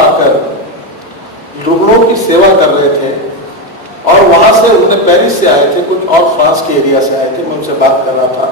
आकर रुग्णों की सेवा कर रहे थे और वहां से उन्होंने पेरिस से आए थे, कुछ और फ्रांस के एरिया से आए थे, मैं उनसे बात कर रहा था।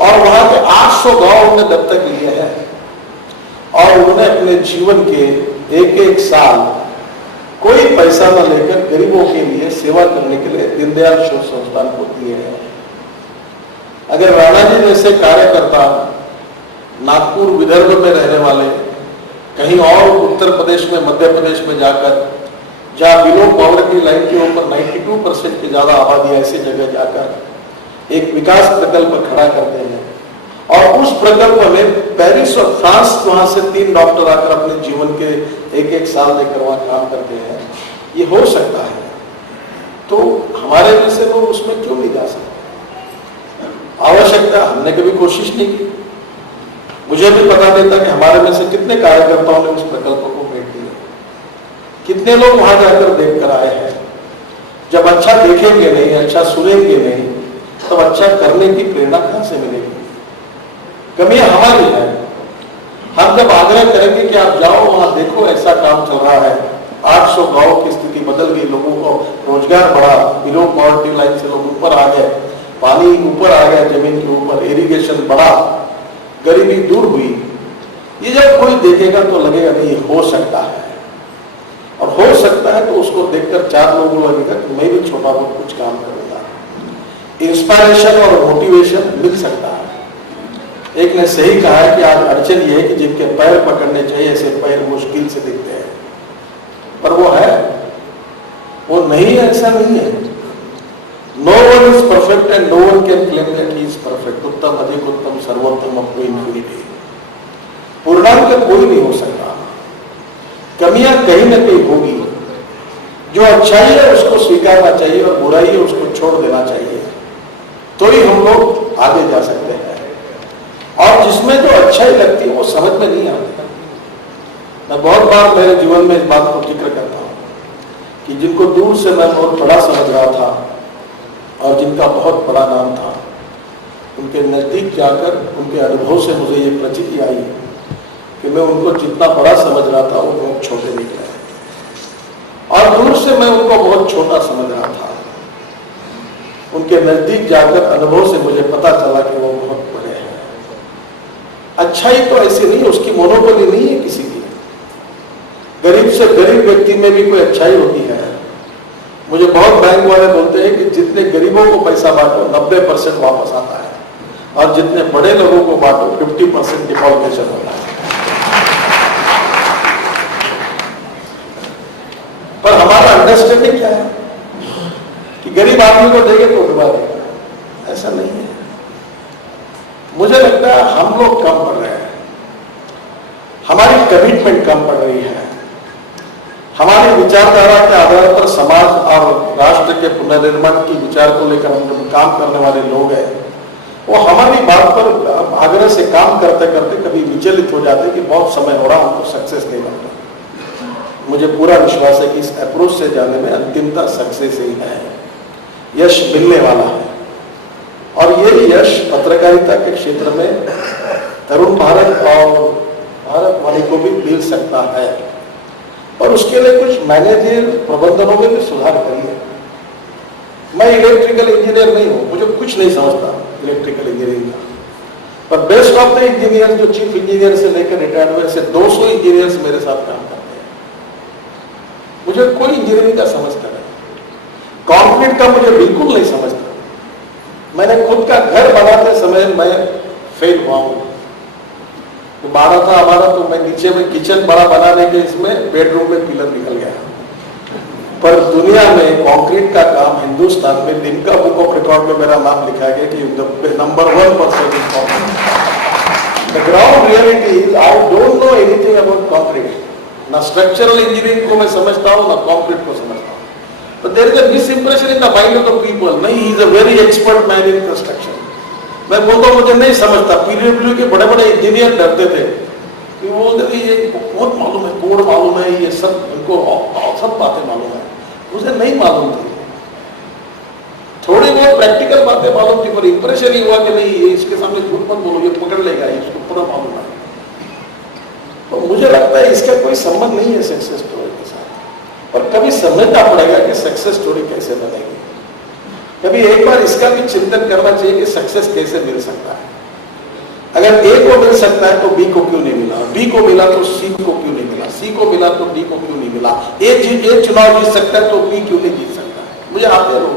और वहां के 800 गांव उन्होंने दत्तक लिए हैं और उन्होंने अपने जीवन के एक एक साल कोई पैसा न लेकर गरीबों के लिए सेवा करने के लिए दीनदयाल शोध संस्थान को दिए हैं। अगर राणा जी जैसे कार्यकर्ता नागपुर विदर्भ में रहने वाले कहीं और उत्तर प्रदेश में, मध्य प्रदेश में जाकर, जहां बिलो पॉवर्टी लाइन के ऊपर 92% की ज्यादा आबादी ऐसी जगह जाकर एक विकास प्रकल्प खड़ा करते हैं और उस प्रकल्प में पेरिस और फ्रांस वहां से 3 डॉक्टर आकर अपने जीवन के एक एक साल लेकर वहां काम करते हैं, ये हो सकता है। तो हमारे में से लोग उसमें क्यों नहीं जा सकते? आवश्यकता, हमने कभी कोशिश नहीं की। मुझे भी पता नहीं था कि हमारे में से कितने कार्यकर्ताओं ने उस प्रकल्प को भेज दिया, कितने लोग वहां जाकर देख कर आए हैं। जब अच्छा देखेंगे नहीं, अच्छा सुनेंगे नहीं, तब अच्छा करने की प्रेरणा कहां से मिलेगी? कमियां हमारी है। हम जब आग्रह करेंगे कि आप जाओ वहां देखो, ऐसा काम चल रहा है, 800 गांव की स्थिति बदल गई, लोगों को रोजगार बढ़ा, बिलो पॉवर्टी लाइन से लोग ऊपर आ गए, पानी ऊपर आ गया जमीन के ऊपर, इरिगेशन बढ़ा, गरीबी दूर हुई। ये जब कोई देखेगा तो लगेगा नहीं ये हो सकता है, और हो सकता है तो उसको देखकर 4 लोगों को लगेगा कि मैं भी छोटा बहुत कुछ काम करूंगा। इंस्पायरेशन और मोटिवेशन मिल सकता है। एक ने सही कहा है कि आज अड़चन ये है कि जिनके पैर पकड़ने चाहिए ऐसे पैर मुश्किल से दिखते हैं, पर वो है, वो नहीं है, ऐसा नहीं है। No one is perfect and no one can claim that he is perfect. उत्तम, अधिक उत्तम, सर्वोत्तम, अप टू इंफिनिटी। पूर्णांक कोई नहीं हो सकता। कमियां कहीं ना कहीं होगी। जो अच्छाई है उसको स्वीकारना चाहिए और बुराई है उसको छोड़ देना चाहिए, तो ही हम लोग आगे जा सकते हैं। और जिसमें जो अच्छाई लगती है वो समझ में नहीं आती। मैं बहुत बार मेरे जीवन में इस बात को जिक्र करता हूं कि जिनको दूर से मैं बहुत बड़ा समझ रहा था और जिनका बहुत बड़ा नाम था, उनके नजदीक जाकर उनके अनुभव से मुझे ये प्रतीति आई कि मैं उनको जितना बड़ा समझ रहा था वो बहुत छोटे निकले, और दूर से मैं उनको बहुत छोटा समझ रहा था। उनके नजदीक जाकर अनुभव से मुझे पता चला कि वो बहुत बड़े हैं। अच्छाई तो ऐसी नहीं, उसकी मोनोपोली नहीं है किसी की। गरीब से गरीब व्यक्ति में भी कोई अच्छाई होती है। मुझे बहुत बैंक वाले बोलते हैं कि जितने गरीबों को पैसा बांटो 90% वापस आता है, और जितने बड़े लोगों को बांटो 50% डिफॉल्टेशन होता है। पर हमारा अंडरस्टैंडिंग क्या है कि गरीब आदमी को देंगे तो डुबा देगा, ऐसा नहीं है। मुझे लगता है हम लोग कम पढ़ रहे हैं, हमारी कमिटमेंट कम पड़ रही है। हमारी विचारधारा के आधार पर समाज और राष्ट्र के पुनर्निर्माण की विचार को लेकर हम जो काम करने वाले लोग हैं, वो हमारी बात पर आग्रह से काम करते करते कभी विचलित हो जाते कि बहुत समय हो रहा, हमको सक्सेस नहीं मिल रहा। मुझे पूरा विश्वास है कि इस अप्रोच से जाने में अंतिमता सक्सेस ही है, यश मिलने वाला है। और ये यश पत्रकारिता के क्षेत्र में तरुण भारत और भारतवाणी को भी मिल सकता है, और उसके लिए कुछ मैनेजर प्रबंधनों में भी सुधार करिए। मैं इलेक्ट्रिकल इंजीनियर नहीं हूं, मुझे कुछ नहीं समझता इलेक्ट्रिकल इंजीनियरिंग का, पर बेस्ट ऑफ द इंजीनियर जो चीफ इंजीनियर से लेकर रिटायरमेंट से 200 इंजीनियर्स मेरे साथ काम करते हैं। मुझे कोई इंजीनियरिंग का समझता नहीं, कंक्रीट का मुझे बिल्कुल नहीं समझता। मैंने खुद का घर बनाते समय मैं फेल हुआ हूं। तो बारह था हमारा, तो मैं नीचे में किचन बड़ा बनाने के इसमें बेडरूम में पिलर निकल गया। पर दुनिया में कंक्रीट का काम हिंदुस्तान में लिम्का बुक ऑफ रिकॉर्ड में मेरा नाम लिखा गया कि number 1% in concrete. The ground reality is I don't know anything about concrete. ना स्ट्रक्चरल इंजीनियरिंग को मैं समझता हूँ, ना कंक्रीट को समझता हूँ। तो there is a mis impression in the mind of the people, नहीं he is a very expert man in construction. मैं बोलता हूँ मुझे नहीं समझता। पीडब्ल्यू के बड़े बड़े इंजीनियर डरते थे कि वो ये बहुत मालूम है, कोड मालूम है, ये सब इनको सब बातें मालूम है। मुझे नहीं मालूम थी, थोड़ी बहुत प्रैक्टिकल बातें मालूम थी, पर इंप्रेशन ही हुआ कि नहीं ये इसके सामने झूठ मत बोलो, ये पकड़ लेगा, इसको पूरा मालूम है। तो मुझे लगता है इसका कोई संबंध नहीं है सक्सेस स्टोरी के साथ। और कभी समझना पड़ेगा कि सक्सेस स्टोरी कैसे बनेगी। कभी एक बार इसका भी चिंतन करना चाहिए कि सक्सेस कैसे मिल सकता है। अगर ए को मिल सकता है तो बी को क्यों नहीं मिला, बी को मिला तो सी को क्यों नहीं मिला, सी को मिला तो डी को क्यों नहीं मिला, ए चुनाव जीत सकता है तो बी क्यों नहीं जीत सकता है। मुझे आते लोग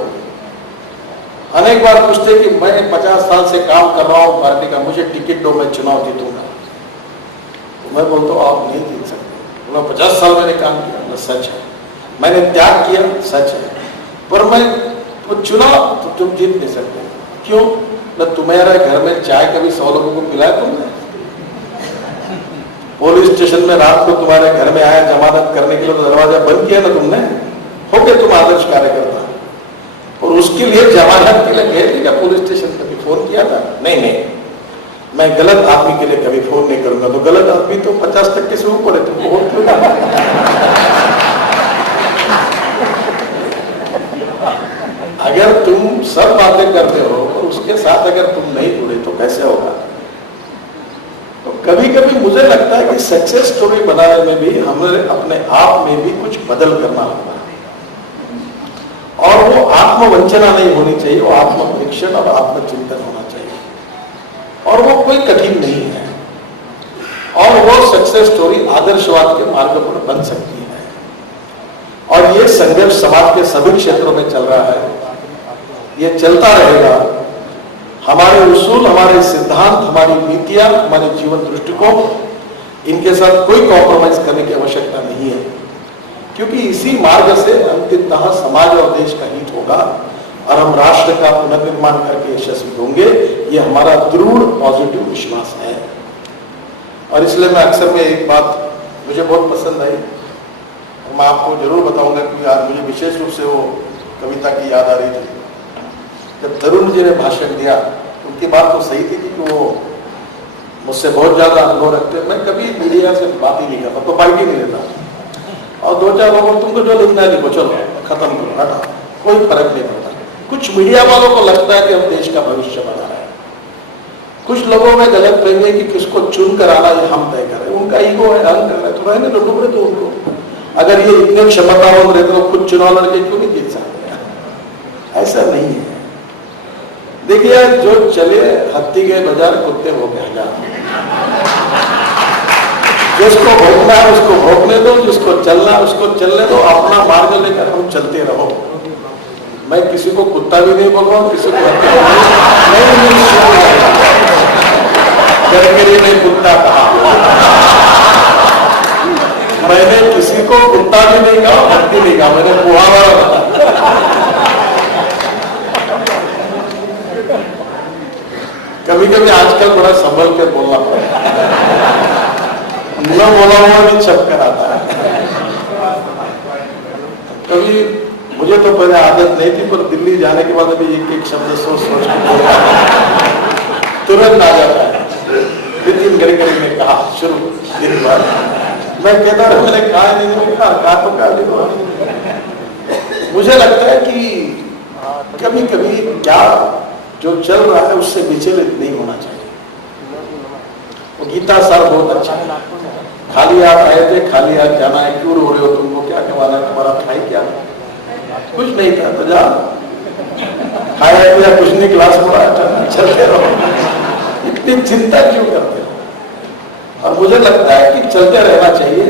अनेक बार पूछते कि मैं 50 साल से काम कर रहा हूं पार्टी का, मुझे टिकट दो, मैं चुनाव जीतूंगा। तो मैं बोलता हूं आप नहीं जीत सकते। बोला 50 साल मैंने काम किया, ना सच है, मैंने त्याग किया, सच है, पर मैं वो चुनाव तो तुम जीत नहीं सकते। क्यों? न तुम्हारे घर में चाय कभी 100 लोगों को पिलाया तुमने? पुलिस स्टेशन में रात को तुम्हारे घर में आया जमानत करने के लिए तो दरवाजा बंद किया ना तुमने? हो गए तुम आदर्श कार्यकर्ता। और उसके लिए जमानत के लिए गए थे क्या पुलिस स्टेशन? कभी फोन किया था? नहीं, मैं गलत आदमी के लिए कभी फोन नहीं करूंगा। तो गलत आदमी तो 50% से ऊपर है, तुमको वोट क्यों? अगर तुम सब बातें करते हो और उसके साथ अगर तुम नहीं जुड़े तो कैसे होगा? तो कभी कभी मुझे लगता है कि सक्सेस स्टोरी बनाने में भी हमें अपने आप में भी कुछ बदल करना होगा। और वो आत्मवंचना नहीं होनी चाहिए, वो आत्मपरीक्षण और आत्मचिंतन होना चाहिए। और वो कोई कठिन नहीं है। और वो सक्सेस स्टोरी आदर्शवाद के मार्ग पर बन सकती है। और ये संघर्ष समाज के सभी क्षेत्रों में चल रहा है, ये चलता रहेगा। हमारे उसूल, हमारे सिद्धांत, हमारी नीतियां, हमारे जीवन दृष्टिकोण, इनके साथ कोई कॉम्प्रोमाइज करने की आवश्यकता नहीं है, क्योंकि इसी मार्ग से अंतिमतः समाज और देश का हित होगा और हम राष्ट्र का पुनर्निर्माण करके यशस्वी होंगे। ये हमारा दृढ़ पॉजिटिव विश्वास है। और इसलिए मैं अक्सर में एक बात मुझे बहुत पसंद आई, मैं आपको जरूर बताऊंगा कि आज मुझे विशेष रूप से वो कविता की याद आ रही थी। जब तरुण जी ने भाषण दिया, उनकी बात तो सही थी कि वो मुझसे बहुत ज्यादा अनुभव रखते। मैं कभी मीडिया से बात ही नहीं करता, तो बाइट ही नहीं लेता। और 2-4 लोगों तुमको जो लिखना है लिखो, चलो खत्म करो, हटा, कोई फर्क नहीं पड़ता। कुछ मीडिया वालों को लगता है कि हम देश का भविष्य बना रहे हैं। कुछ लोगों में गलत फहमी है कि किसको चुन कर आना ये हम तय करें। उनका ईगो है, हम कर रहे तो रहने दो, डूबने दो उनको। अगर ये इतने क्षमतावान रहते तो खुद चुनाव लड़के क्यों नहीं जीत सकते? ऐसा नहीं है। देखिए, जो चले हत्ती गए बाजार, कुत्ते हो गए हजार। जिसको भोगना है उसको भोगने दो, जिसको चलना है उसको चलने दो। अपना मार्ग लेकर हम चलते रहो। मैं किसी को कुत्ता भी नहीं बोल रहा हूँ, किसी को नहीं कुत्ता कहा। मैंने किसी को कुत्ता भी नहीं कहा, हत्ती नहीं कहा, मैंने मुहावरा बताया। कभी कभी आजकल बड़ा संभल के बोलना पड़ता है, न बोला हुआ भी छप कर आता है। कभी मुझे तो पहले आदत नहीं थी, पर दिल्ली जाने के बाद अभी एक शब्द सोच के बोलता तुरंत आ जाता है। नितिन गडकरी ने कहा शुरू दिन भर, मैं कहता रहा, मैंने कहा नहीं, मैंने कहा तो कहा। मुझे लगता है कि कभी कभी क्या जो चल रहा है उससे विचलित नहीं होना चाहिए। वो गीता सार बहुत अच्छा है। खाली हाथ आए थे, खाली हाथ जाना है, क्यों रो रहे हो? तुमको क्या कहवाना है? तुम्हारा भाई क्या कुछ नहीं था तो जा, खाया पिया कुछ नहीं, क्लास में चलते रहो। इतनी चिंता क्यों करते हो? और मुझे लगता है कि चलते रहना चाहिए,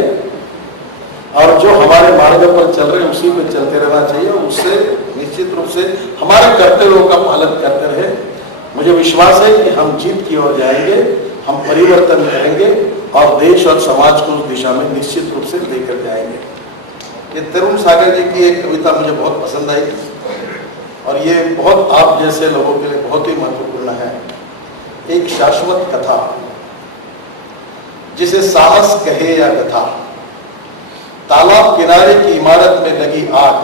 और जो हमारे मार्ग पर चल रहे हैं उसी पे चलते रहना चाहिए। और उससे निश्चित रूप से हमारे कर्तव्यों का पालन करते रहे। मुझे विश्वास है कि हम जीत की ओर जाएंगे, हम परिवर्तन करेंगे और देश और समाज को उस दिशा में निश्चित रूप से लेकर जाएंगे। ये तरुण सागर जी की एक कविता मुझे बहुत पसंद आई, और ये बहुत आप जैसे लोगों के लिए बहुत ही महत्वपूर्ण है। एक शाश्वत कथा जिसे साहस कहे या कथा। तालाब किनारे की इमारत में लगी आग,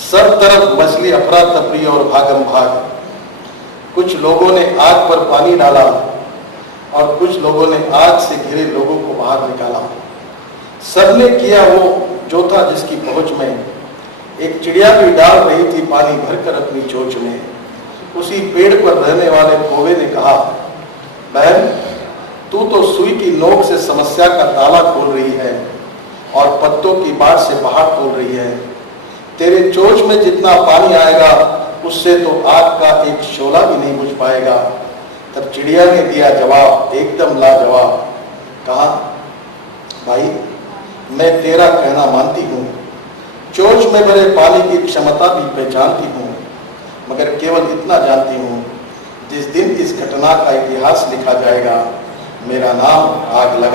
सब तरफ मछली अफरा तफरी और भागम भाग। कुछ लोगों ने आग पर पानी डाला और कुछ लोगों ने आग से घिरे लोगों को बाहर निकाला। सबने किया वो जो था जिसकी पहुंच में। एक चिड़िया भी डाल रही थी पानी भरकर अपनी चोंच में। उसी पेड़ पर रहने वाले कौवे ने कहा, बहन तू तो सुई की नोक से समस्या का ताला खोल रही है और पत्तों की बाढ़ से पहाड़ खोल रही है। तेरे चोंच में जितना पानी आएगा उससे तो आग का एक शोला भी नहीं बुझ पाएगा। तब चिड़िया ने दिया जवाब एकदम लाजवाब, कहा भाई मैं तेरा कहना मानती हूँ, चोंच में भरे पानी की क्षमता भी पहचानती हूँ, मगर केवल इतना जानती हूँ, जिस दिन इस घटना का इतिहास लिखा जाएगा मेरा नाम आग लगा